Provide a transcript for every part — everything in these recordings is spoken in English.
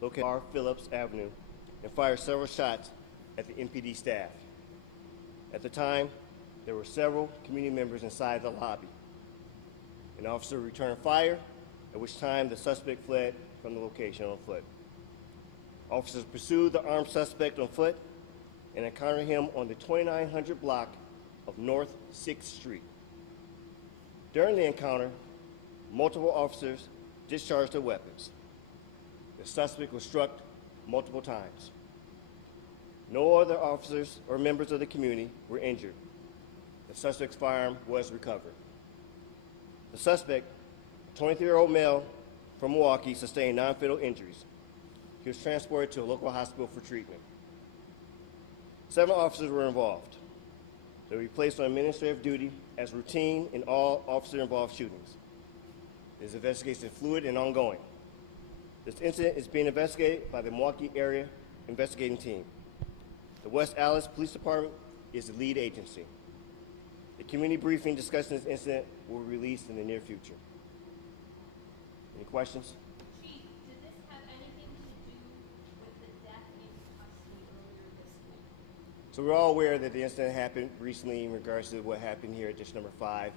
located on Phillips Avenue and fired several shots at the MPD staff. At the time, there were several community members inside the lobby. An officer returned fire, at which time the suspect fled from the location on foot. Officers pursued the armed suspect on foot and encountered him on the 2900 block of North 6th Street. During the encounter, multiple officers discharged their weapons. The suspect was struck multiple times. No other officers or members of the community were injured. The suspect's firearm was recovered. The suspect, a 23-year-old male from Milwaukee, sustained non-fatal injuries. He was transported to a local hospital for treatment. 7 officers were involved. They will be placed on administrative duty as routine in all officer-involved shootings. This investigation is fluid and ongoing. This incident is being investigated by the Milwaukee Area Investigating Team. The West Allis Police Department is the lead agency. The community briefing discussing this incident will be released in the near future. Any questions? Chief, did this have anything to do with the death in custody earlier this week? So we're all aware that the incident happened recently in regards to what happened here at District Number 5.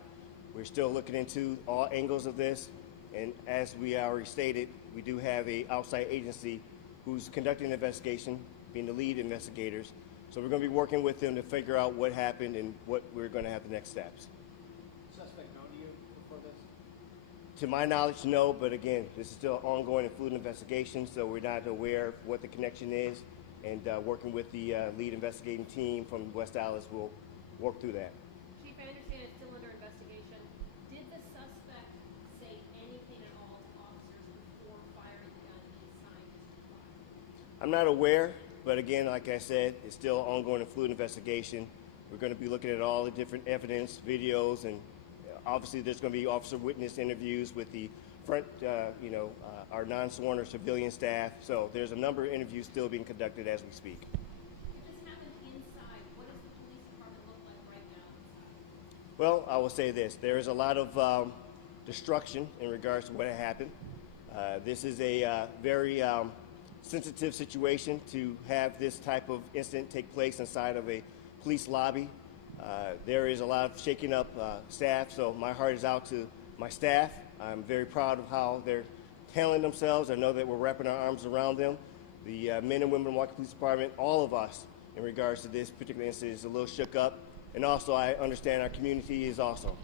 We're still looking into all angles of this, and as we already stated, we do have an outside agency who's conducting an investigation, being the lead investigators. So we're going to be working with them to figure out what happened and what we're going to have the next steps. Suspect known to you before this? To my knowledge, no, but again, this is still ongoing and fluid investigation, so we're not aware of what the connection is, and working with the lead investigating team from West Allis, we'll work through that. Chief, I understand it's still under investigation. Did the suspect say anything at all to officers before firing the gun inside his car? I'm not aware, but again, like I said, it's still ongoing and fluid investigation. We're going to be looking at all the different evidence, videos, and obviously there's going to be officer witness interviews with the front, our non-sworn or civilian staff. So there's a number of interviews still being conducted as we speak. If this happened inside, what does the police department look like right now inside? Well, I will say this. There is a lot of destruction in regards to what happened. This is a very sensitive situation to have this type of incident take place inside of a police lobby. There is a lot of shaking up staff, so my heart is out to my staff. I'm very proud of how they're handling themselves. I know that we're wrapping our arms around them. The men and women in the Milwaukee Police Department, all of us in regards to this particular incident is a little shook up. And also I understand our community is awesome.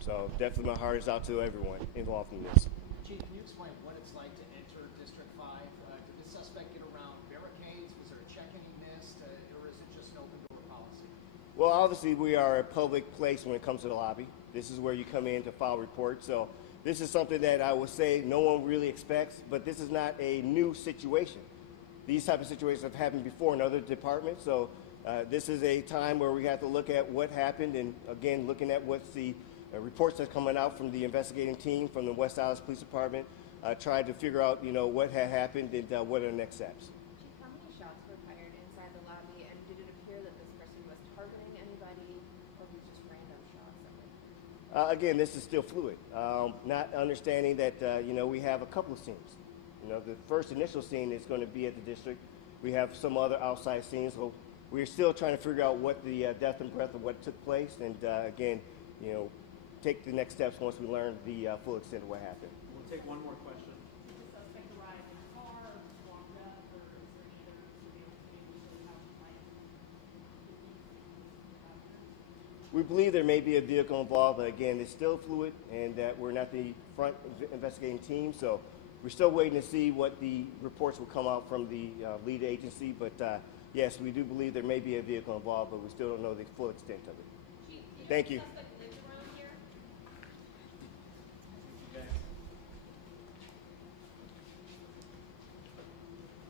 So definitely my heart is out to everyone involved in this. Chief, can you explain what it's like to enter District 5? Did the suspect get around barricades? Was there a check-in he missed? Or is it just an open door policy? Well, obviously we are a public place when it comes to the lobby. This is where you come in to file reports. So this is something that I would say no one really expects, but this is not a new situation. These type of situations have happened before in other departments. So this is a time where we have to look at what happened, and again, looking at what's the reports that's coming out from the investigating team from the West Allis Police Department, tried to figure out, what had happened and what are the next steps. Chief, how many shots were fired inside the lobby, and did it appear that this person was targeting anybody, or was just random shots? Again, this is still fluid. Not understanding that, we have a couple of scenes. The first initial scene is going to be at the district. We have some other outside scenes. So we're still trying to figure out what the depth and breadth of what took place, and again, take the next steps once we learn the full extent of what happened. We'll take one more question. Did the suspect arrive in a car, walked up, or is there any other surveillance footage that have We believe there may be a vehicle involved, but again, it's still fluid, and that we're not the front investigating team, so we're still waiting to see what the reports will come out from the lead agency. But yes, we do believe there may be a vehicle involved, but we still don't know the full extent of it. Chief, Thank you.